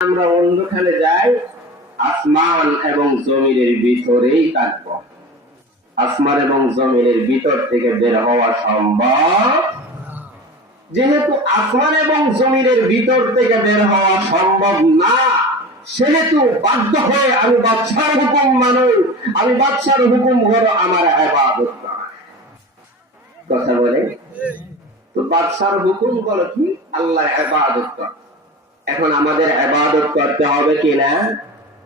আমরা অন্যখানে যাই, আসমান এবং জমিনের ভিতরেই থাকব। আসমান এবং জমিনের ভিতর থেকে বের হওয়া সম্ভব। যেহেতু আসমান এবং জমিনের ভিতর থেকে বের হওয়া সম্ভব না, সেহেতু বাধ্য হয়ে আমি বাদশার হুকুম মানো। আমি বাদশার হুকুম হলো আমার ইবাদত করা। কথা বলে তো বাদশার হুকুম হলো কি? আল্লাহর ইবাদত করা। এখন আমাদের ইবাদত করতে হবে কিনা?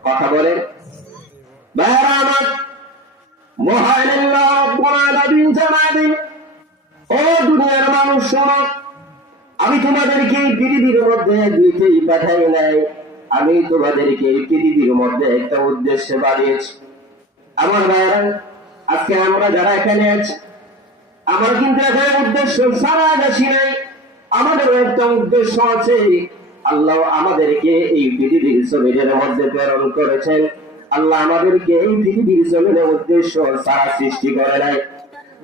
কথা বলেন। ভাইরা আমার, মহান আল্লাহ রাব্বুল আলামিন জানাবেন, ও দুনিয়ার মানুষ শোনো, আমি তোমাদেরকে পৃথিবীর মধ্যে দুইতেই পাঠাই নাই। আমি তোমাদেরকে পৃথিবীর মধ্যে একটা উদ্দেশ্যে পাঠিয়েছি। আমার ভাইরা, আজকে আমরা যারা এখানে আছি, আমার কিন্তু এখানে উদ্দেশ্য সারা আসি নাই। আমাদের একটা উদ্দেশ্য আছে। আল্লাহ আমাদেরকে এই পৃথিবীর জমিনের মধ্যে প্রেরণ করেছেন। আল্লাহ আমাদেরকে এই পৃথিবীর জমিনের উদ্দেশ্য সারা সৃষ্টি করে নাই।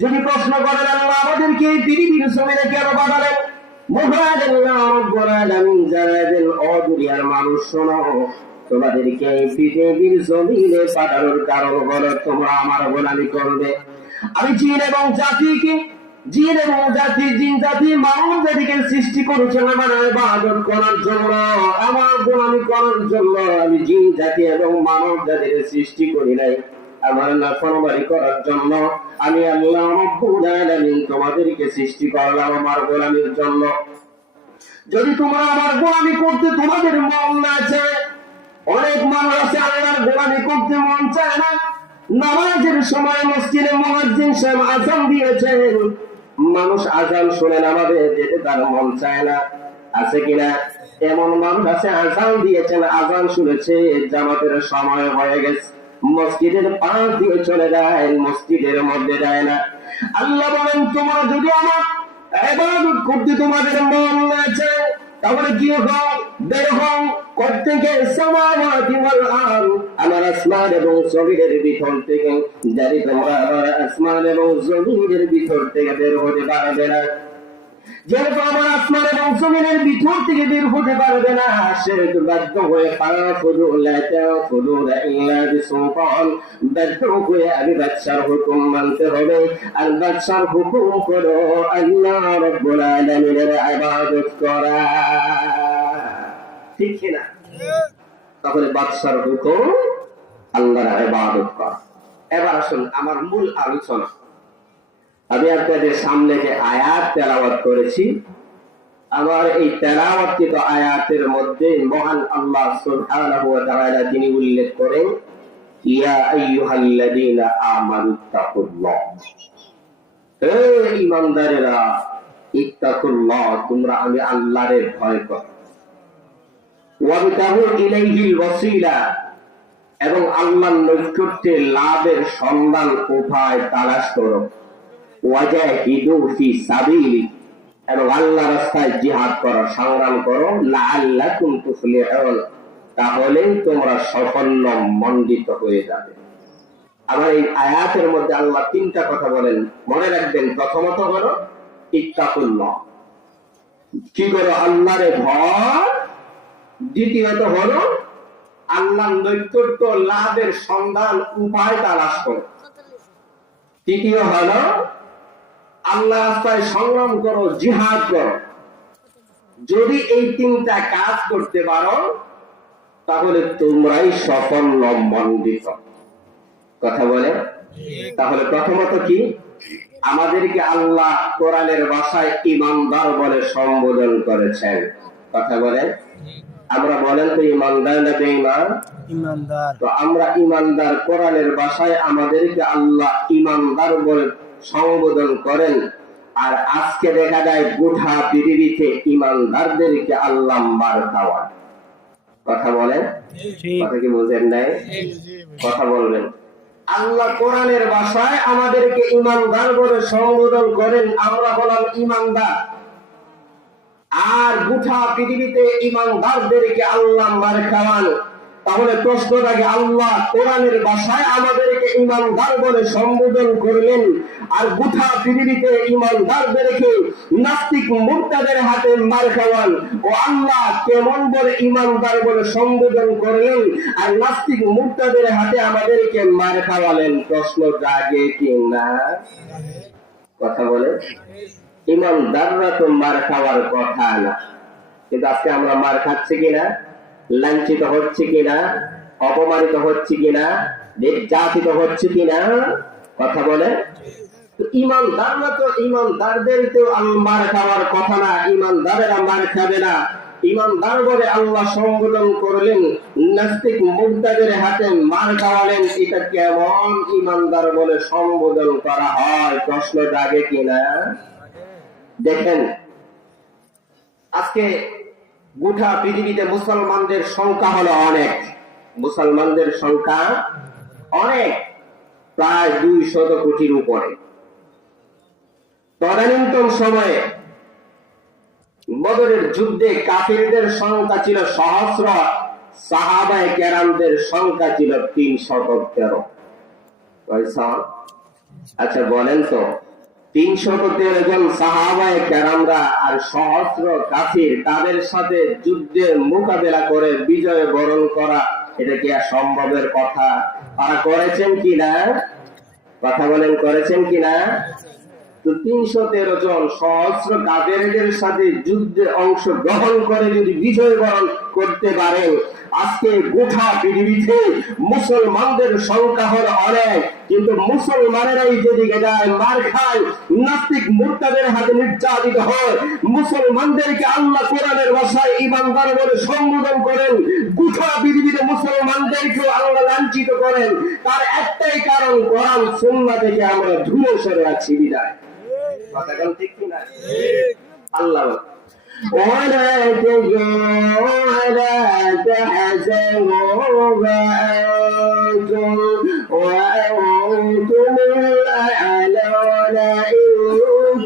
যদি প্রশ্ন করেন আল্লাহ আমাদেরকে এই পৃথিবীর জমিনে কেন পাঠালেন, দুনিয়ার মানুষ শোনো, তোমাদেরকে এই পৃথিবীর জমিনে পাঠানোর কারণ হলো তোমরা আমার গোলামি করবে। আমি জিন এবং জাতিকে, জিন এবং জাতি, জিন জাতি মানুষ জাতিকে সৃষ্টি করেছেন আমার ইবাদত করার জন্য, আমার গোলামি করার জন্য। আমি জিন জাতি এবং মানব জাতিকে সৃষ্টি করি নাই আমার নাফরমানি করার জন্য। আমি আল্লাহ রাব্বুল আলামিন তোমাদেরকে সৃষ্টি করলাম আমার গোলামির জন্য। যদি তোমরা আমার গোলামি করতে তোমাদের মন না চায়, অনেক মানুষ আছে আল্লাহর গোলামি করতে মন চায় না। নামাজের সময় মসজিদে মুয়াজ্জিন সাহেব আযান দিয়েছেন, মানুষ আযান শুনে নামাজে যেতে তার মন চায় না। আছে কিনা? এমন মানুষ আছে আযান দিয়েছেন, আযান শুনেছে, জামাতের সময় হয়ে গেছে, মসজিদের পাশ দিয়ে চলে যায়, মসজিদের মধ্যে যায় না। আল্লাহ বলেন, তোমরা যদি আমার ইবাদত করতে তোমাদের মন না চায়, তাহলে কি হও? বের হও করতে গিয়ে সামাওয়াতি ওয়াল আরদ, আমার আসমান এবং জমিনের ভিতর থেকে। যদি তোমরা আমার আসমান এবং জমিনের ভিতর থেকে বের হতে পারবে না, যেহেতু আমার আসমান এবং জমিনের ভিতর থেকে বের হতে পারবে না, সেহেতু বাধ্য হয়ে বাধ্য হয়ে আমি বাদশার হুকুম মানতে হবে। আর বাদশার হুকুম করো আল্লাহ রাব্বুল আলামিনের ইবাদত করা। ঠিক কিনা? তাহলে বাদশার হুকুম, আল্লাহর ইবাদত করা। এবার আসুন আমার মূল আলোচনা। আমি আপনাদের সামনে যে আয়াত তেলাওয়াত করেছি, আমার এই তেলাওয়াতকৃত আয়াতের মধ্যে মহান আল্লাহ সুবহানাহু ওয়া তাআলা তিনি উল্লেখ করেন, ইয়া আইয়ুহাল্লাযীনা আমানুত্তাকুল্লাহ, হে ঈমানদারেরা, ইত্তাকুল্লাহ, তোমরা আমি আল্লাহর ভয় করো। ওয়াবতাগু ইলাইহিল ওয়াসিলা, এবং আল্লাহর নৈকট্যে লাভের সন্ধান উপায় তালাশ করো। ওয়াজাহিদু ফি সাবিলি, এবং আল্লাহর রাস্তায় জিহাদ করো, সংগ্রাম করো। লাআল্লাকুম তুফলিহুন, তাহলেই তোমরা সাফল্য মণ্ডিত হয়ে যাবে। আমার এই আয়াতের মধ্যে আল্লাহ তিনটা কথা বলেন, মনে রাখবেন। প্রথমত হলো ইত্তাকুল্লাহ, কি করো? আল্লাহরে ভয়। দ্বিতীয়ত হলো আল্লাহর নৈকট্য লাভের সন্ধান উপায় তালাশ করো। তৃতীয় হলো আল্লাহ রাস্তায় সংগ্রাম করো, জিহাদ করো। যদি এই তিনটা কাজ করতে পারো, তাহলে তোমরাই সাফল্য মণ্ডিত। কথা বলে। তাহলে প্রথমত কি? আমাদেরকে আল্লাহ কোরআনের ভাষায় ঈমানদার বলে সম্বোধন করেছেন। কথা বলে। আমরা বলেন তো ঈমানদার না বেঈমান? ঈমানদার। তো আমরা ঈমানদার, কোরআনের ভাষায় আমাদেরকে আল্লাহ ঈমানদার বলে সম্বোধন করেন। আর আজকে দেখা যায় গোটা পৃথিবীতে ঈমানদারদেরকে আল্লাহ মার খাওয়ান। কথা বলেন। কথা কি বুঝেন নাই? কথা বলবেন। আল্লাহ কোরআনের ভাষায় আমাদেরকে ঈমানদার বলে সম্বোধন করেন, আমরা বললাম ঈমানদার। আর গোটা পৃথিবীতে ঈমানদারদেরকে আল্লাহ মার খাওয়ান। তাহলে প্রশ্ন থাকে, আল্লাহ কোরআনের ভাষায় আমাদেরকে ইমানদার বলে সম্বোধন করলেন, আর গোটা পৃথিবীতে ইমানদারদেরকে নাস্তিক মুরতাদের হাতে মার খাওয়ান, ও আল্লাহ কেমন বলে ইমানদার বলে সম্বোধন করলেন আর নাস্তিক মুরতাদের হাতে আমাদেরকে মার খাওয়ালেন? প্রশ্ন জাগে কি না? কথা বলে। ইমানদাররা তো মার খাওয়ার কথা না, কিন্তু আজকে আমরা মার খাচ্ছি কিনা, লাঞ্ছিত হচ্ছে কিনা, অপমানিত হচ্ছে কিনা, নির্যাতিত হচ্ছে কিনা? কথা বলে। ইমানদাররা তো ইমানদারদের তো মার খাওয়ার কথা না, ইমানদারেরা মার খাবে না। ইমানদার বলে আল্লাহ সম্বোধন করলেন, নাস্তিক মুরতাদের হাতে মার খাওয়ালেন। এটা কেমন ইমানদার বলে সম্বোধন করা হয়? প্রশ্ন জাগে কিনা? দেখেন, আজকে গোটা পৃথিবীতে মুসলমানদের সংখ্যা হলো অনেক, মুসলমানদের সংখ্যা অনেক, প্রায় 200 কোটির উপরে। তদানীন্তন সময়ে বদরের যুদ্ধে কাফিরদের সংখ্যা ছিল সহস্র, সাহাবায়ে কেরামদের সংখ্যা ছিল 313। আচ্ছা বলেন তো, 313 জন সাহাবায়ে কেরামরা আর সহস্র কাফির, তাদের সাথে যুদ্ধে মোকাবেলা করে বিজয় বরণ করা, এটা কি আর সম্ভবের কথা? তারা করেছেন কিনা? কথা বলেন, করেছেন কিনা? তো 313 জন সহস্র কাফেরদের সাথে যুদ্ধে অংশ গ্রহণ করে যদি বিজয় বরণ করতে পারে, আজকে গোটা পৃথিবীতে মুসলমানদের সংখ্যা হলো অনেক, কিন্তু মুসলমানেরাই যেদিকে যায় মার খায়, নাস্তিক মুরতাদের হাতে নির্যাতিত হয়, মুসলমানদেরকে আল্লাহ কোরআনের ভাষায় ইমানদার বলে সম্বোধন করেন, গোটা পৃথিবীতে মুসলমানদেরকে আল্লাহ লাঞ্ছিত করেন। তার একটাই কারণ, কোরআন সুন্নাহ থেকে আমরা দূরে সরে আছি বিদায়। কথা বলেন ঠিক কিনা? আল্লাহ ولا تهنوا ولا تحزنوا وأنتم الأعلون إن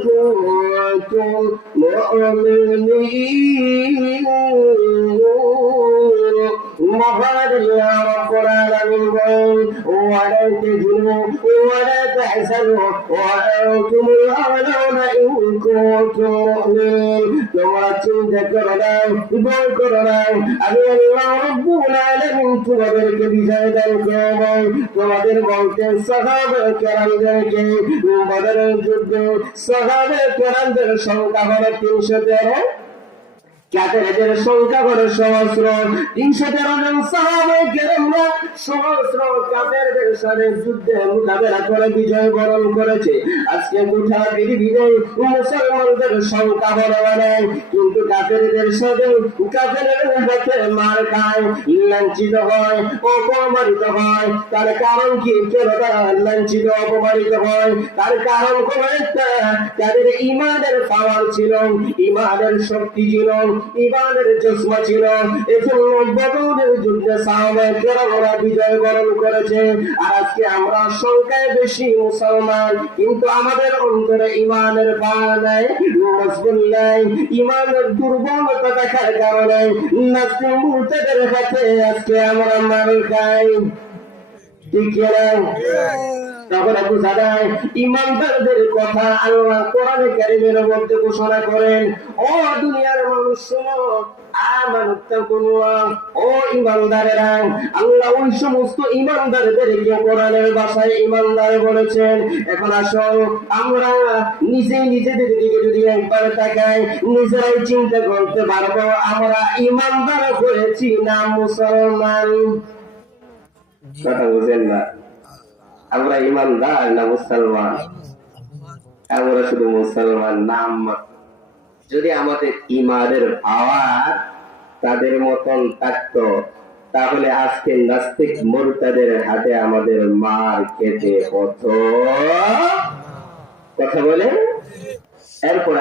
كنتم مؤمنين. مغفر الله رب العالمين. ولا تهنوا ولا تحزنوا وأنتم الأعلون إن كنتم مؤمنين. তোমরা চিন্তা করো না, ভয় করো না, আমি আল্লাহ রাব্বুল আলামিন তোমাদেরকে বিজয় দান করব। তোমাদের বলতে সাহাবায়ে কেরামদেরকে বদরের যুদ্ধে সাহাবায়ে কেরামদের সংখ্যা হলো 313, কাফেরদের সংখ্যা হলো সহস্র। 313 জন সাহাবায়ে কেরামরা সহস্র কাফেরদের সাথে যুদ্ধে মোকাবেলা করে বিজয় বরণ করেছে। আজকে গোটা পৃথিবীতে মুসলমানদের সংখ্যা হলো অনেক, কিন্তু কাফেরদের সাথে কাফেরদের হাতে মার খায়, লাঞ্ছিত হয়, অপমানিত হয়। তার কারণ কি? কেন তারা লাঞ্ছিত অপমানিত হয়? তার কারণ কোন একটা, তাদের ঈমানের পাওয়ার ছিল, ঈমানের শক্তি ছিল, ঈমানের জজবা ছিল। এজন্য বদরের যুদ্ধে সাহাবায়ে কেরামরা বিজয় বরণ করেছে। আর আজকে আমরা সংখ্যায় বেশি মুসলমান, কিন্তু আমাদের অন্তরে ঈমানের পাওয়ার নাই, মজবুত নাই। ঈমানের দুর্বলতা দেখার কারণে নাস্তিক মুরতাদের হাতে আজকে আমরা মার খাই। ঠিক কিনা? তখন বোঝা যায় ইমানদারদের কথা আল্লাহ কোরআনে কারীমের মধ্যে ঘোষণা করেন, ও দুনিয়ার মানুষ শোনো, আমানুত্তাকুল্লাহ, ও ইমানদারেরা, আল্লাহ ওই সমস্ত ইমানদারদেরকে কোরআনের ভাষায় ইমানদার বলেছেন। এখন আসো আমরা নিজেদের দিকে যদি একবার তাকাই, নিজেরাই চিন্তা করতে পারবো আমরা ইমানদার হয়েছি না মুসলমান? কথা বুঝেন না? আমরা ইমানদার না মুসলমান? আমরা শুধু মুসলমান নাম। যদি আমাদের ইমানের পাওয়ার তাদের মতন থাকতো, তাহলে আজকে নাস্তিক মুরতাদের হাতে আমাদের মার খেতে হতো। কথা বলে। এরপর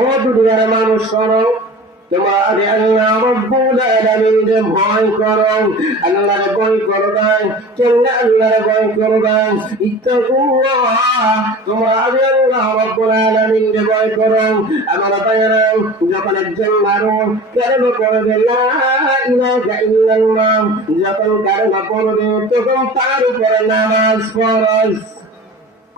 ও দুনিয়ার মানুষ শোনো, তোমরা আল্লাহ রাব্বুল আলামিনের ভয় করো, আল্লাহর ভয় করবা। কেমনে আল্লাহর ভয় করবা? ইত্তাকুল্লাহ, তোমরা আল্লাহ রাব্বুল আলামিনের ভয় করো। আমার ভাইয়েরা, যখন একজন মানুষ কালেমা পড়বে লা ইলাহা ইল্লাল্লাহ, যখন কালেমা পড়বে তখন তার উপরে নামাজ ফরজ।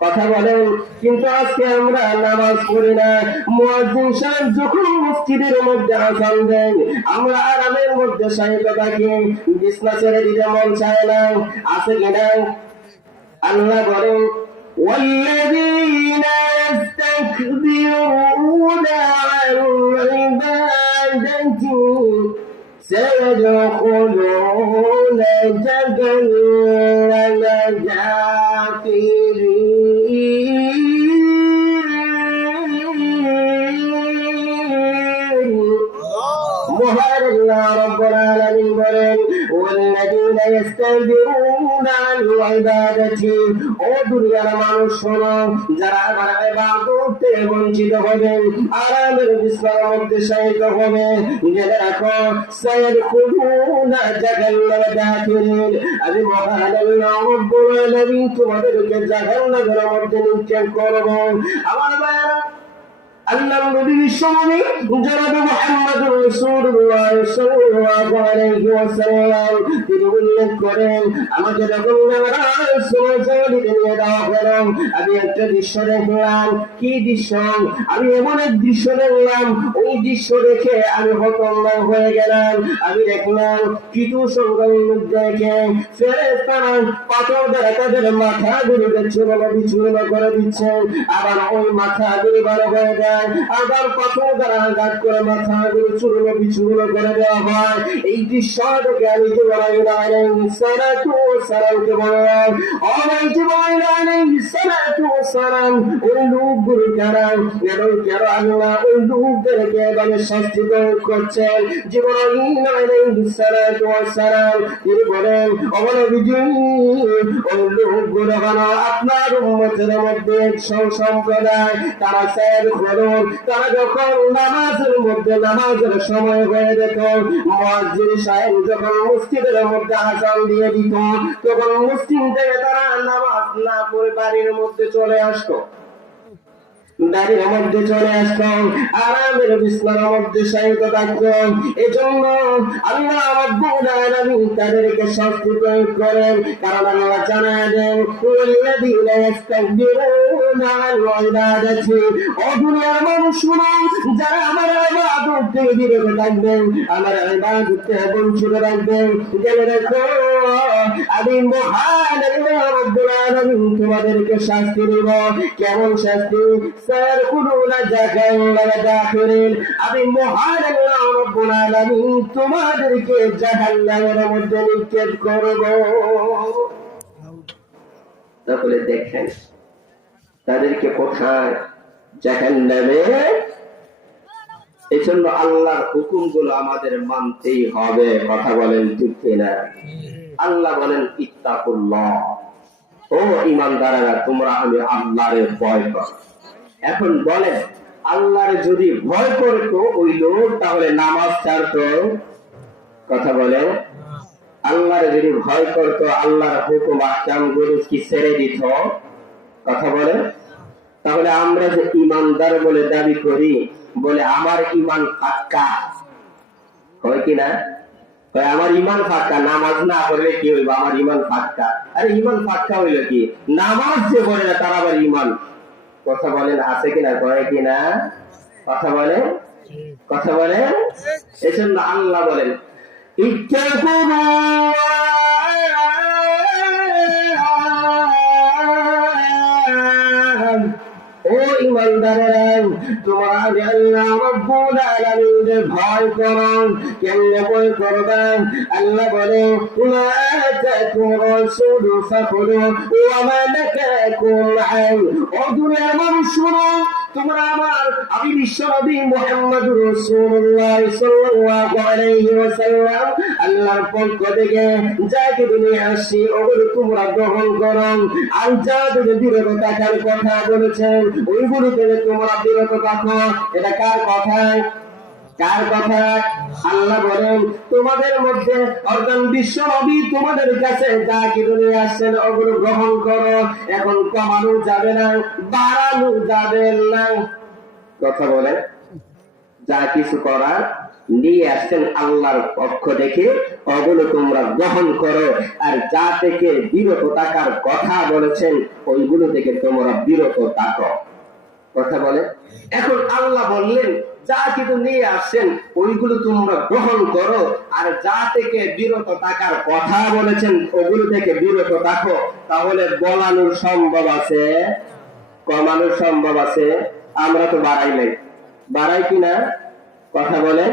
কথা বলেন, কিন্তু আজকে আমরা নামাজ পড়ি না। মুয়াজ্জিন সাহেব যখন মসজিদের মধ্যে আযান দেন, আমরা আরামের মধ্যে শায়িত থাকি, বিছনা ছেড়ে দিতে মন চায় না। আছে কিনা? আল্লাহ বলেন والذين يستكبرون عن عبادتي سيدخلون جهنم داخرين। মহান আল্লাহ রাব্বুল আলামিন বলেন والذين يستكبرون عن عبادتي, ও দুনিয়ার মানুষ শোনো, যারা আমার ইবাদত থেকে বঞ্চিত হবে, আরামের বিছানার মধ্যে শায়িত হবে, জেনে রাখো সায়াদখুলুনা জাহান্নাম দাখিরিন, আমি মহান আল্লাহ রাব্বুল আলামিন তোমাদেরকে জাহান্নামের মধ্যে নিক্ষেপ করব। আমার ভাইয়েরা, আল্লাহর নবী বিশ্বনবী জনাব মুহাম্মদুর রাসূলুল্লাহ সাল্লাল্লাহু আলাইহি ওয়াসাল্লাম তিনি উল্লেখ করেন, আমাকে যখন রাসূলুল্লাহ নিয়ে দেওয়া হলো, আমি একটা দৃশ্য দেখলাম। কি দৃশ্য? আমি এমন এক দৃশ্য দেখলাম, ওই দৃশ্য দেখে আমি হতভম্ব হয়ে গেলাম। আমি দেখলাম কিছু সংখ্যক লোক দেখে ফেরেশতারা পাথর দ্বারা তাদের মাথাগুলোকে চূর্ণ বিচূর্ণ করে দিচ্ছেন, আবার ওই মাথাগুলো বড় হয়ে যায়, আবার পাথর দ্বারা আঘাত করে মাথাগুলো চূর্ণ বিচূর্ণ করে দেওয়া হয়। এই দৃশ্যটাকে আমি জিবরাইল আলাইহিস সালাতু ওয়াস সালামকে বললাম, ও ভাই জিবরাইল আলাইহিস সালাতু ওয়াস সালাম, ওই লোকগুলো কারা এবং কারা আল্লাহ ওই লোকদেরকে এভাবে শাস্তি প্রয়োগ করছেন? জিবরাইল আলাইহিস সালাতু ওয়াস সালাম তিনি বলেন, ও নবীজি, ওই লোকগুলো হলো আপনার উম্মতের মধ্যে এক সম্প্রদায়, তারা সায়াদখুলুন, তারা যখন নামাজের মধ্যে নামাজের সময় হয়ে যেত, মুয়াজ্জিন সাহেব যখন মসজিদের মধ্যে আযান দিয়ে দিত, তখন মসজিদ থেকে তারা নামাজ না পড়ে বাড়ির মধ্যে চলে আসতো, বাড়ির মধ্যে চলে আসতো, আরামের বিছানার মধ্যে শায়িত থাকতো। এজন্য আল্লাহ রাব্বুল আলামিন তাদেরকে শাস্তি প্রয়োগ করেন, কারণ আল্লাহ জানায় দেন ওয়াল্লাযীনা ইস্তাকবিরুনা আন ইবাদাতি, ও দুনিয়ার মানুষ শুনো, যারা আমার ইবাদত থেকে বিরত থাকবেন, আমার ইবাদত থেকে বঞ্চিত থাকবেন, জেনে রাখো আমি মহান আল্লাহ রাব্বুল আলামিন তোমাদেরকে শাস্তি দেব। কেমন শাস্তি? সায়াদখুলুনা জাহান্নাম দাখিরিন, আমি মহান আল্লাহ রাব্বুল আলামিন তোমাদেরকে জাহান্নামের মধ্যে নিক্ষেপ করব। তাহলে দেখেন তাদেরকে কোথায়? জাহান্নামে। এজন্য আল্লাহর হুকুমগুলো আমাদের মানতেই হবে। কথা বলেন ঠিক কিনা? আল্লাহ বলেন ইত্তাকুল্লাহ, ও ঈমানদারেরা তোমরা আমি আল্লাহরে ভয় করো। এখন বলেন, আল্লাহরে যদি ভয় করতো ওই লোক, তাহলে নামাজ ছাড়তো? কথা বলেন, আল্লাহরে যদি ভয় করতো, আল্লাহর হুকুম আহকামগুলো কি ছেড়ে দিত? কথা বলেন, তাহলে আমরা যে ঈমানদার বলে দাবি করি, বলে আমার ঈমান পাক্কা, হয় কিনা? আমার ঈমান পাক্কা, নামাজ না পড়লে কি হইব? আমার ঈমান পাক্কা। আরে ঈমান পাক্কা হইল কি? নামাজ যে পড়ে না তার আবার ঈমান। কথা বলেন, আছে কিনা? করে কিনা? কথা বলেন, কথা বলেন। এজন্য আল্লাহ বলেন ও ঈমানদারেরা, তোমরা আল্লাহ রাব্বুল আলামিনের ভয় করো। কেমনে ভয় করবা? আল্লাহ বলে মা আতাকুম রাসূলু ফাখুযু ওয়া মা নাহাকুম আন, ও দুনিয়ার মানুষ শুনো, তোমরা আমি বিশ্বনবী মুহাম্মদুর রাসূলুল্লাহ সাল্লাল্লাহু আলাইহি ওয়াসাল্লাম আল্লাহর পক্ষ থেকে যা কিছু নিয়ে আসি ওগুলো তোমরা গ্রহণ করো, আর যা বিরত থাকার কথা বলেছেন ওইগুলো থেকে তোমরা বিরত থাকো। এটা কার কথা? কার কথা? আল্লাহ বলেন তোমাদের মধ্যে অর্থাৎ বিশ্ব নবী তোমাদের কাছে যা কিছু নিয়ে আসছেন ওগুলো গ্রহণ করো। এখন কমানো যাবে না, বাড়ানো যাবে না। কথা বলে যা কিছু করার নিয়ে আসছেন আল্লাহর পক্ষ থেকে ওগুলো তোমরা গ্রহণ করো, আর যা থেকে বিরত থাকার কথা বলেছেন ওইগুলো থেকে তোমরা বিরত থাকো। কথা বলে এখন আল্লাহ বললেন যা কিছু নিয়ে আসছেন ওইগুলো তোমরা গ্রহণ করো, আর যা থেকে বিরত থাকার কথা বলেছেন ওগুলো থেকে বিরত থাকো। তাহলে বলানোর সম্ভব আছে, কমানোর সম্ভব আছে? আমরা তো বাড়াই নাই, বাড়াই কিনা? কথা বলে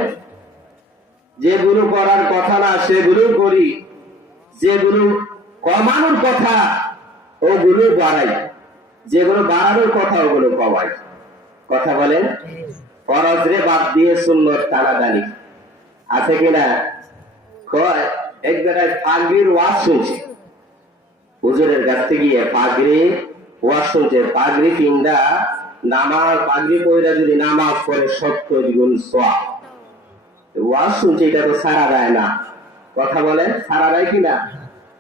যেগুলো করার কথা না সেগুলো করি, যেগুলো কমানোর কথা ওগুলো বাড়াই, যেগুলো বাড়ানোর কথা ওগুলো কমাই। কথা বলেন ফরজ রে বাদ দিয়ে সুন্নত টানাটানি আছে কিনা? এক জায়গায় পাগড়ির ওয়াজ শুনছে, হুজুরের কাছ থেকে গিয়ে পাগড়ি ওয়াজ শুনছে। পাগড়ি কিংবা নামাজ, পাগড়ি পয়রা যদি নামাজ পড়ে 70 গুণ সওয়াব। ওয়াজ শুনছে, এটা তো সারা দেয় না। কথা বলে সারা দেয় কিনা?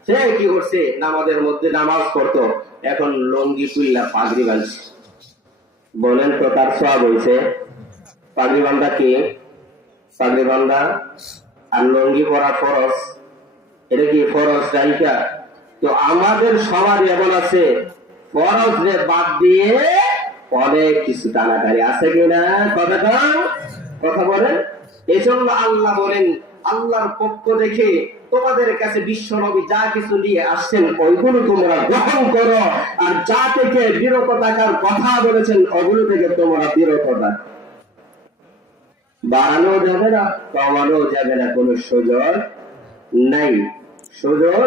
সে কি করছে, নামাজের মধ্যে নামাজ পড়তো, এখন লঙ্গি তুইলা পাগড়ি বাঁধছে। বলেন তো তার সওয়াব হয়েছে? পাগড়ি বান্ধা কি? পাগড়ি বান্ধা আর লঙ্গি পরা ফরজ, এটা কি ফরজ জায়গা? তো আমাদের সমাজ এমন আছে ফরজ রে বাদ দিয়ে অনেক কিছু টানাটানি আছে কিনা? কথা বলেন। এই জন্য আল্লাহ বলেন আল্লাহর পক্ষ থেকে তোমাদের কাছে বিশ্ব নবী যা কিছু নিয়ে আসছেন ওইগুলো তোমরা গ্রহণ করো, আর যা থেকে বিরত থাকার কথা বলেছেন ওগুলো থেকে তোমরা বিরত থাকো। বাড়ানো যাবে না, কমানো যাবে না, কোনো সুযোগ নাই। সুযোগ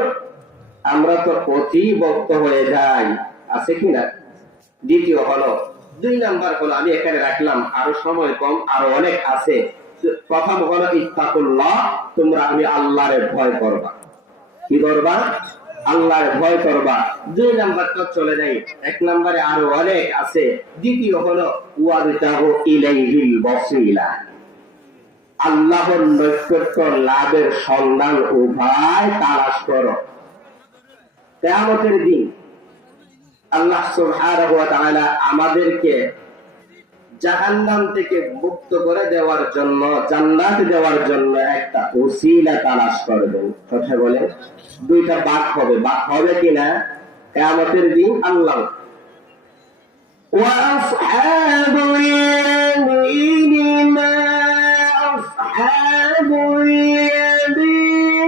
আমরা তো অতিভক্ত হয়ে যাই, আছে কিনা? দ্বিতীয় হলো, 2 নাম্বার হলো, আমি এখানে রাখলাম, আরো সময় কম, আরো অনেক আছে। প্রথম হলো ইত্তাকুল্লাহ, তোমরা আমি আল্লাহরে ভয় করবা। কি করবা? আল্লাহর ভয় করবা। 2 নাম্বার তো চলে যাই, 1 নাম্বারে আরো অনেক আছে। দ্বিতীয় হলো ওয়াবিতাহু ইলাইহিল ওয়াসিলা, আল্লাহর নৈকট্য লাভের সন্ধান উভয় তালাশ করো। কিয়ামতের দিন আল্লাহ সুবহানাহু ওয়া তাআলা আমাদেরকে জাহান্নাম থেকে মুক্ত করে দেওয়ার জন্য, জান্নাত দেওয়ার জন্য একটা ওসিলা তালাশ করবেন। কথা বলে 2টা বাক হবে, বাক হবে কিনা? কিয়ামতের দিন আল্লাহ ওয়া আসহাবুল ইয়ামিন মা আসহাবুল ইয়ামিন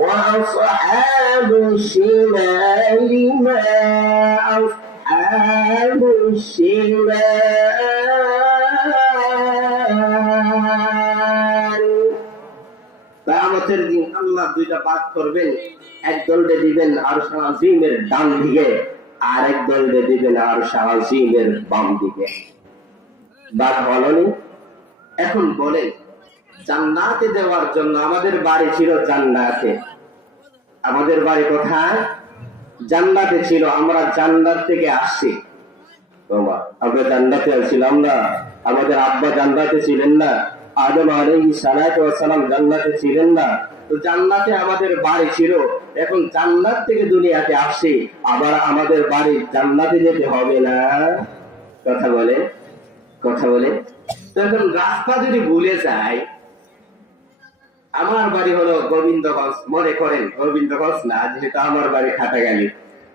ওয়া আসহাবুশ শিমালি মা আসহাবুশ শিমাল। কিয়ামতের দিন আল্লাহ 2টা ভাগ করবেন, এক দলকে দিবেন আরশ আজিমের ডান দিকে, আর এক দলকে দিবেন আরশ আজিমের বাম দিকে। ভাগ হলনি? এখন বলেন জান্নাতে দেওয়ার জন্য, আমাদের বাড়ি ছিল জান্নাতে, আমাদের বাড়ি কোথায়? জান্নাতে ছিল। আমরা জান্নাত থেকে আসছি। আমরা জান্নাতে আসছিলাম না? আমাদের আব্বা জান্নাতে ছিলেন না? আদম আলাইহিস সালাতু ওয়াস সালাম জান্নাতে ছিলেন না? তো জান্নাতে আমাদের বাড়ি ছিল। এখন জান্নাত থেকে দুনিয়াতে আসছি, আবার আমাদের বাড়ি জান্নাতে যেতে হবে না? কথা বলে তো এখন রাস্তা যদি ভুলে যায়, আমার বাড়ি হলো গোবিন্দগঞ্জ, মনে করেন গোবিন্দগঞ্জ না, যেহেতু আমার বাড়ি খাটাগালি,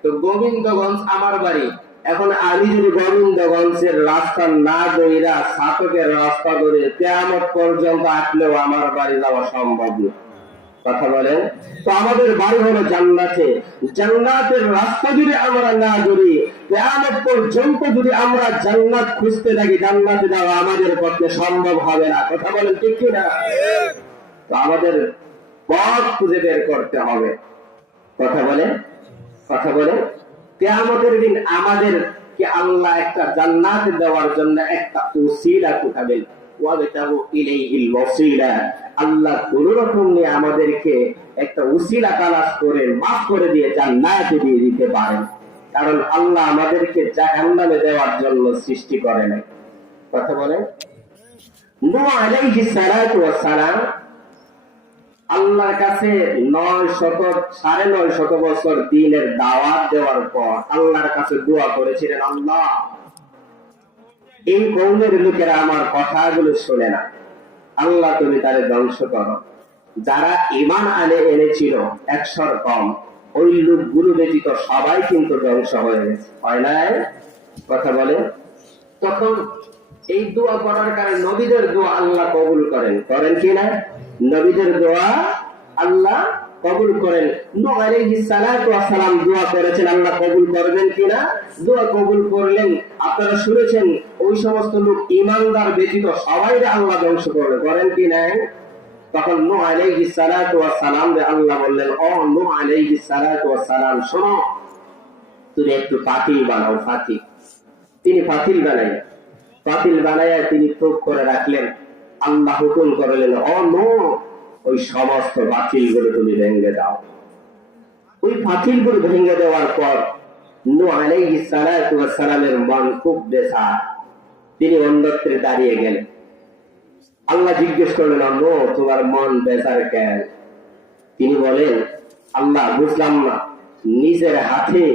তো গোবিন্দগঞ্জ আমার বাড়ি। এখন আমি যদি গোবিন্দগঞ্জের রাস্তা না ধইরা ছাতকের রাস্তা ধরে কিয়ামত পর্যন্ত আসলেও আমার বাড়ি যাওয়া সম্ভব না। কথা বলেন। তো আমাদের বাড়ি হলো জান্নাতে, জান্নাতের রাস্তা যদি আমরা না ধরি, কিয়ামত পর্যন্ত যদি আমরা জান্নাত খুঁজতে থাকি, জান্নাতে যাওয়া আমাদের পক্ষে সম্ভব হবে না। কথা বলেন ঠিক কি না? তো আমাদের পথ খুঁজে বের করতে হবে। কথা বলে কিয়ামতের দিন আমাদেরকে আল্লাহ একটা জান্নাত দেওয়ার জন্য একটা ওসিলা পাঠাবেন। ওয়াবিতাহু ইলাইহিল ওয়াসিলা, আল্লাহ কোন রকম নিয়ে আমাদেরকে একটা ওসিলা তালাশ করে মাফ করে দিয়ে জান্নাতে দিয়ে দিতে পারেন। কারণ আল্লাহ আমাদেরকে জাহান্নামে দেওয়ার জন্য সৃষ্টি করে নাই। কথা বলেন। নূহ আলাইহিস সালাতু ওয়াস সালাম আল্লাহর কাছে 900 বছর দ্বীনের দাওয়াত দেওয়ার পর আল্লাহর কাছে দোয়া করেছিলেন, আল্লাহ এই কওমের লোকেরা আমার কথাগুলো শোনে না, আল্লাহ তুমি তাদের ধ্বংস করো। যারা ঈমান এনেছিল 100 কম, ওই লোকগুলো ব্যতীত সবাই কিন্তু ধ্বংস হয়ে গেছে, হয় নাই? কথা বলে। তখন এই দোয়া করার কারণে নবীদের দোয়া আল্লাহ কবুল করেন, করেন কিনা? নবীদের দোয়া আল্লাহ কবুল করেন। নূহ আলাইহিস সালাতু ওয়াস সালাম দোয়া করেছেন, আল্লাহ কবুল করবেন কিনা? দোয়া কবুল করলেন। আপনারা শুনেছেন ওই সমস্ত লোক ঈমানদার ব্যতীত সবাই আল্লাহ ধ্বংস করবে, করেন কিনা? তখন নূহ আলাইহিস সালাতু ওয়াস সালাম রে আল্লাহ বললেন, ও নূহ আলাইহিস সালাতু ওয়াস সালাম, শোনো, তুমি একটু পাতিল বানাও, পাতিল। তিনি পাতিল বানাইয়া তিনি টোপ করে রাখলেন। আল্লাহ হুকুম করলেন, ও নূহ, ওই সমস্ত পাতিলগুলো তুমি ভেঙে দাও। ওই পাতিলগুলো ভেঙে দেওয়ার পর নূহ আলাইহিস সালাতু ওয়াস সালামের মন খুব বেসার, তিনি অন্যত্রে দাঁড়িয়ে গেলেন। আল্লাহ জিজ্ঞেস করলেন, নূহ, তোমার মন বেজার কেন? তিনি বলেন, আল্লাহ বুঝলাম না, নিজের হাতে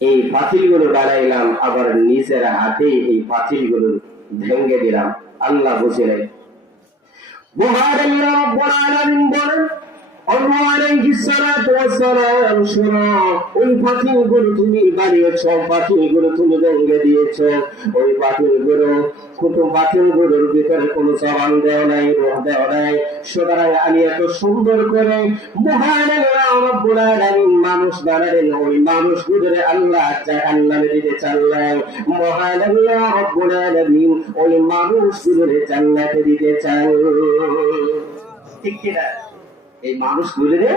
এই পাতিলগুলো বানাইলাম, আবার নিজের হাতে এই পাতিলগুলো ভেঙে দিলাম, আল্লাহ বুঝে নাই। মহান আল্লাহ রাব্বুল আলামিন বলেন, নূহ আলাইহিস সালাতু ওয়াস সালাম, শোনো, ওই পাতিলগুলো তুমি বানিয়েছো, পাতিলগুলো তুমি ভেঙে দিয়েছো, ওই পাতিলগুলোর ভিতরে কোনো জবান দেওয়া নাই, রূহ দেওয়া নাই। সুতরাং আমি এত সুন্দর করে মহান আল্লাহ রাব্বুল আলামিন মানুষ বানালেন, ওই মানুষগুলোরে আল্লাহ জাহান্নামে দিতে চাইলেন। মহান আল্লাহ রাব্বুল আলামিন ওই মানুষগুলোরে জান্নাতে দিতে চান, ঠিক কিনা? এই মানুষগুলোরে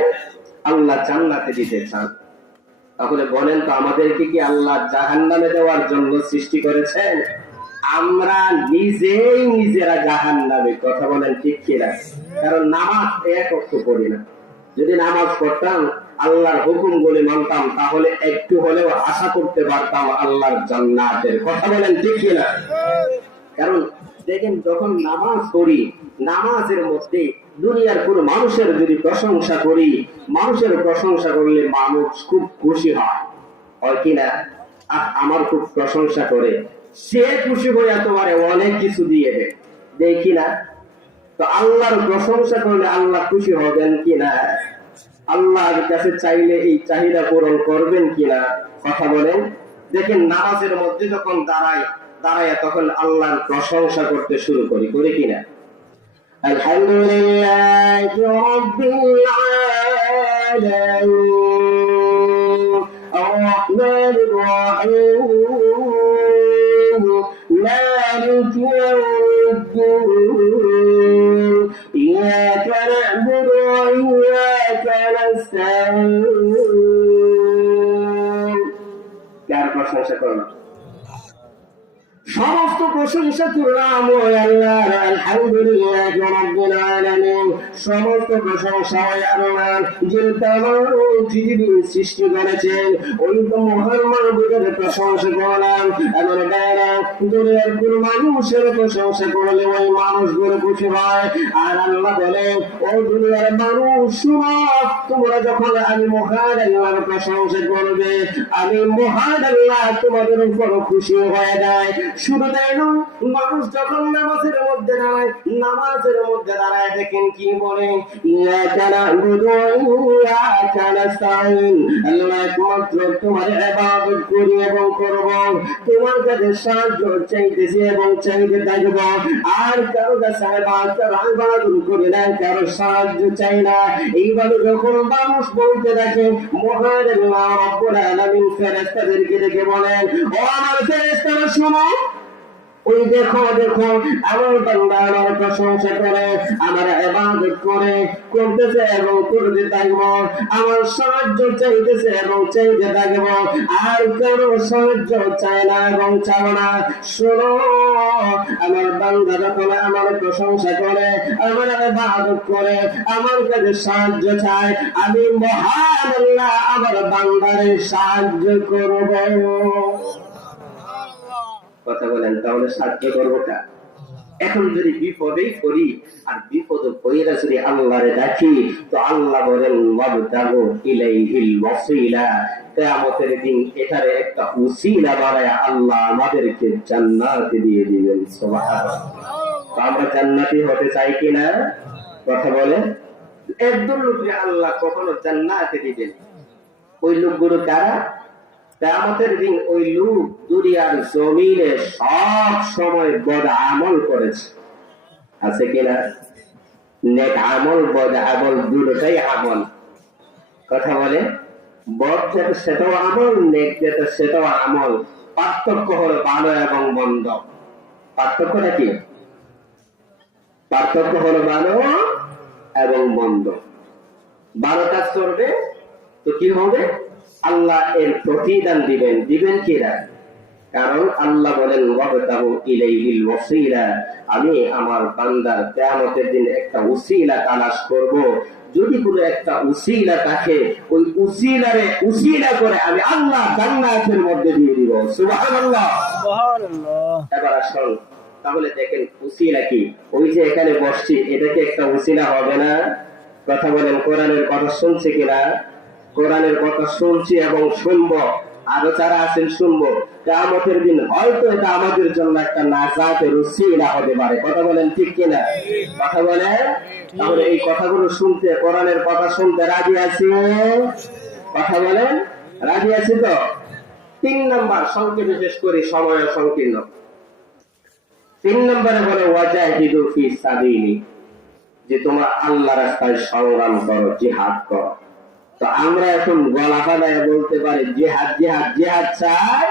আল্লাহ জান্নাতে দিতে চান। তাহলে বলেন তো, আমাদেরকে কি আল্লাহ জাহান্নামে দেওয়ার জন্য সৃষ্টি করেছেন? আমরা নিজেরা জাহান্নামে, কথা বলেন ঠিক কিনা? কারণ নামাজ এক অর্থ পড়ি না। যদি নামাজ পড়তাম, আল্লাহর হুকুম বলে মানতাম, তাহলে একটু হলেও আশা করতে পারতাম আল্লাহর জান্নাতের, কথা বলেন ঠিক কিনা? কারণ দেখেন, যখন নামাজ পড়ি, নামাজের মধ্যে দুনিয়ার কোন মানুষের যদি প্রশংসা করি, মানুষের প্রশংসা করলে মানুষ খুব খুশি হয় কিনা? আমার খুব প্রশংসা করে, সে খুশি হয়ে তোমার অনেক কিছু দিয়ে দেয় কিনা? তো আল্লাহর প্রশংসা করলে আল্লাহ খুশি হবেন কিনা? আল্লাহর কাছে চাইলে এই চাহিদা পূরণ করবেন কিনা? কথা বলেন। দেখেন, নামাজের মধ্যে যখন দাঁড়ায় তখন আল্লাহর প্রশংসা করতে শুরু করি কিনা? আলহামদুলিল্লাহি রাব্বিল আলামিন আর-রাহমানির রাহিম মালিকি ইয়াউমিদ্দিন ইয়্যাকা না'বুদু ওয়া ইয়্যাকা নাস্তাঈন। কার প্রশংসা করলাম? সমস্ত প্রশংসা করলাম ওই আল্লাহর। আলহামদুলিল্লাহি রাব্বিল আলামিন, সমস্ত প্রশংসা ওই আল্লাহর, যিনি তামাম পৃথিবীর সৃষ্টি করেছেন। ওই তো মহান মাবুদের প্রশংসা করলাম। আমার ভাইরা, দুনিয়ার কোন মানুষের প্রশংসা করলে ওই মানুষগুলো খুশি হয়। আর আল্লাহ বলেন, ও দুনিয়ার মানুষ, শুনো, তোমরা যখন আমি মহান আল্লাহর প্রশংসা করবে, আমি মহান আল্লাহ তোমাদের উপর খুশি হয়ে যায়। শুধু তাই নয়, মানুষ যখন নামাজের মধ্যে দাঁড়ায় দেখেন কি বলে, ইয়্যাকা না'বুদু ওয়া ইয়্যাকা নাস্তাঈন, আল্লাহ একমাত্র তোমার ইবাদত করি এবং করব, তোমার কাছে সাহায্য চাইতেছি এবং চাইতে থাকব, আর কারো কাছে ইবাদত করি না, কারো সাহায্য চাই না। এইভাবে যখন মানুষ বলতে থাকে, মহান আল্লাহ রাব্বুল আলামিন ফেরেশতাদেরকে ডেকে বলেন, ও আমার ফেরেশতারা, শোনো, ওই দেখো আমার বান্দা আমার প্রশংসা করে, আমার ইবাদত করতেছে এবং করতে থাকবো, আমার সাহায্য চাইতেছে এবং চাইতে থাকবো, আর কারো সাহায্য চায় না এবং চাও না। শোনো, আমার বান্দা যখন আমার প্রশংসা করে, আমার ইবাদত করে, আমার কাছে সাহায্য চায়, আমি মহান আল্লাহ আমার বান্দারে সাহায্য করব। কথা বলেন, তাহলে সাহায্য করবো কা? এখন যদি বিপদেই পড়ি আর বিপদ পড়িরা যদি আল্লাহরে ডাকি, তো আল্লাহ বলেন ওয়াবতাগু ইলাইহিল ওয়াসিলা, কিয়ামতের দিন এটারে একটা উসিলা বানায় আল্লাহ আমাদেরকে জান্নাতে দিয়ে দিবেন। সুবহানাল্লাহ। তো আমরা জান্নাতি হতে চাই কিনা? কথা বলে। একদম লোককে আল্লাহ কখনো জান্নাতে দিবেন। ওই লোকগুলো কারা? কিয়ামতের দিন ওই লোক দুনিয়ার জমিনে সব সময় বদ আমল করেছে, আছে কিনা? নেক আমল বদ আমল দুটোটাই আমল। কথা বলে। বদ যেটা সেটাও আমল, নেক যেটা সেটাও আমল। পার্থক্য হলো ভালো এবং মন্দ। পার্থক্যটা কি? পার্থক্য হলো ভালো এবং মন্দ। ভালো কাজ করবে তো কি হবে? আল্লাহ এর প্রতিদান দিবেন। দিবেন কিনা? কারণ আল্লাহ বলেন ওয়াবতাহু ইলাইহিল ওয়াসিলা, আমি আমার বান্দার কিয়ামতের দিন একটা উসিলা তালাশ করব। যদি কোনো একটা উসিলা থাকে, ওই উসিলারে উসিলা করে আমি আল্লাহ জান্নাতের মধ্যে দিয়ে দিব। সুবহানাল্লাহ, সুবহানাল্লাহ। এবার আসুন তাহলে দেখেন উসিলা কি। ওই যে এখানে বসছি, এটা কি একটা উসিলা হবে না? কথা বলেন, কোরআনের কথা শুনছি কিনা? কোরআনের কথা শুনছি এবং শুনবো, আরো যারা আছেন শুনবো। কিয়ামতের দিন হয়তো এটা আমাদের জন্য একটা নাজাতের উসিলা হতে পারে। কথা বলেন ঠিক কিনা? কথা বলেন। তাহলে এই কথাগুলো শুনতে, কোরআনের কথা শুনতে রাজি আছি? কথা বলেন, রাজি আছি তো? 3 নাম্বার সংক্ষেপে শেষ করি, সময় সংকীর্ণ। 3 নম্বরে বলে ওয়াজাহিদু ফি সাবিলি, যে তোমরা আল্লাহর রাস্তায় সংগ্রাম করো, জিহাদ করো। তো আমরা এখন গলা ফাটায় বলতে পারি জিহাদ জিহাদ জিহাদ চাই,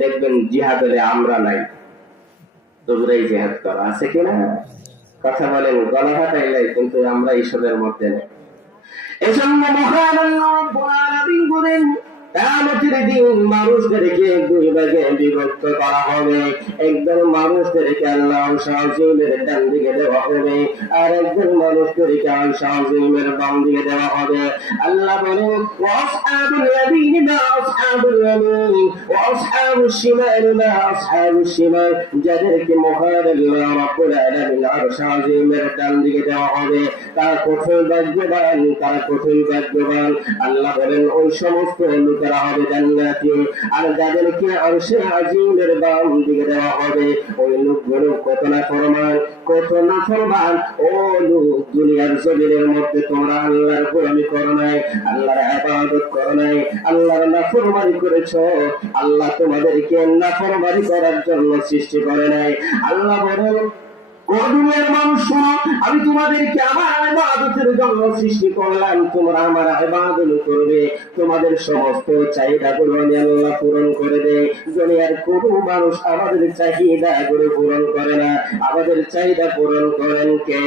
দেখবেন জিহাদে আমরা নাই। তোমরাই জিহাদ করো, আছে কিনা? কথা বলেন, গলা ফাটাইলাই, কিন্তু আমরা ঈশ্বরের মধ্যে নেই। এজন্য মহান আল্লাহ রাব্বুল আলামিন বলেন কিয়ামতের দিন মানুষদেরকে 2 ভাগে বিভক্ত করা হবে। একদল মানুষদেরকে আল্লাহ আরশের ডান দিকে দেওয়া হবে, আর একদল মানুষদেরকে আরশের বাম দিকে দেওয়া হবে। আল্লাহ বলেন ওয়াসহাবুল ইয়ামিন মা আসহাবুল ইয়ামিন ওয়া আসহাবুশ শিমাল মা আসহাবুশ শিমাল, যাদেরকে মহান আল্লাহ রাব্বুল আলামিন আরশের ডান দিকে দেওয়া হবে তারা কঠিন ভাগ্যবান, তারা কঠিন ভাগ্যবান। আল্লাহ বলেন ওই সমস্ত লোকেরা হবে জান্নাতি, আর যাদেরকে আরশে আজিমের বাম দিকে দেওয়া হবে ওই লোকগুলো কত না ফরমান, কত না ফরমান। ও লোক, দুনিয়ার জমিনের মধ্যে তোমরা আল্লাহর গোলামি করো নাই, আল্লাহর ইবাদত করো নাই, আল্লাহর নাফরমানি করেছো। আল্লাহ তোমাদেরকে নাফরমানি করার জন্য সৃষ্টি করে নাই। আল্লাহ বলেন ও দুনিয়ার মানুষ শোনো, আমি তোমাদেরকে আমার ইবাদতের জন্য সৃষ্টি করলাম, তোমরা আমার ইবাদত করবে, তোমাদের সমস্ত চাহিদাগুলো আমি আল্লাহ পূরণ করে দেই। দুনিয়ার কোনো মানুষ আমাদের চাহিদাগুলো পূরণ করে না, আমাদের চাহিদা পূরণ করেন কে?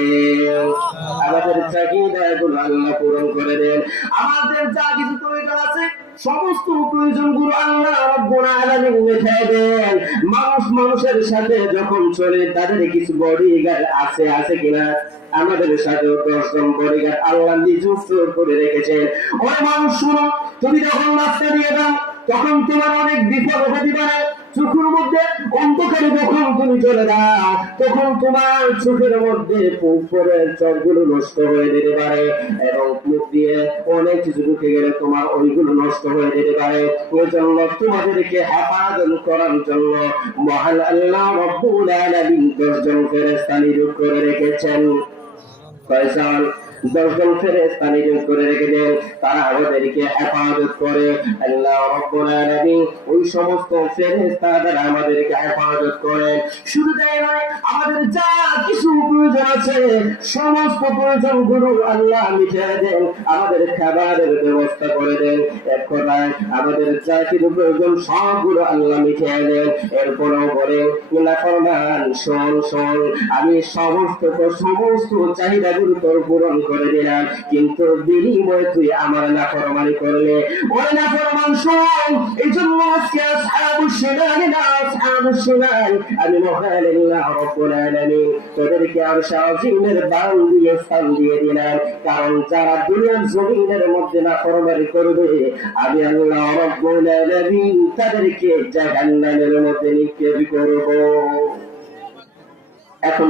আমাদের চাহিদাগুলো আল্লাহ পূরণ করে দেন। আমাদের যা কিছু প্রয়োজন আছে সমস্ত প্রয়োজনগুলো আল্লাহ রাব্বুল আলামিন মিটিয়ে দেন। মানুষ মানুষের সাথে যখন চলে তাদের কিছু বডিগার্ড আছে, আছে কিনা? আমাদের সাথে 10 জন বডিগার্ড আল্লাহ নিযুক্ত করে রেখেছেন। ওই মানুষ শুনো, তুমি যখন রাস্তা দিয়ে দাও তখন তোমার অনেক বিপদ হতে পারে। চোখের মধ্যে অন্ধকারে যখন তুমি চলে দাও তখন তোমার চোখের মধ্যে পুকুরের চোখগুলো নষ্ট হয়ে যেতে পারে, এবং মুখ দিয়ে অনেক কিছু ঢুকে গেলে তোমার ওইগুলো নষ্ট হয়ে যেতে পারে। ওই জন্য তোমাদেরকে হেফাজত করার জন্য মহান আল্লাহ রাব্বুল আলামিন 10 জন ফেরেশতা নিযুক্ত করে রেখেছেন। কয়জন? 10 জন ফেরেশতা নিযুক্ত করে রেখেছেন, তারা আমাদেরকে হেফাজত করে। আল্লাহ রাব্বুল আলামিন ওই সমস্ত ফেরেশতা দ্বারা আমাদেরকে হেফাজত করেন। শুধু তাই নয়, আমাদের যা কিছু প্রয়োজন আছে সমস্ত প্রয়োজনগুলো আল্লাহ মিটিয়ে দেন, আমাদের খাবারের ব্যবস্থা করে দেন। এক কথায় আমাদের যা কিছু প্রয়োজন সবগুলো আল্লাহ মিটিয়ে দেন। এরপরেও বলেন নাফরমান, শোন শোন, আমি সমস্ত চাহিদাগুলো তোর পূরণ করে দিলাম, কিন্তু বিনিময়ে তুই আমার নাফরমানি করলে। ওরে নাফরমান শোন, এই জন্য আজকে আসহাবুশ শিমাল না আসহাবুশ শিমাল, আমি মহান আল্লাহ রাব্বুল আলামিন তোদেরকে আরশ আজিমের বাম দিয়ে স্থান দিয়ে দিলাম। কারণ যারা দুনিয়ার জমিনের মধ্যে নাফরমানি করবে, আমি আল্লাহ রাব্বুল আলামিন তাদেরকে জাহান্নামের মধ্যে নিক্ষেপ করব। এখন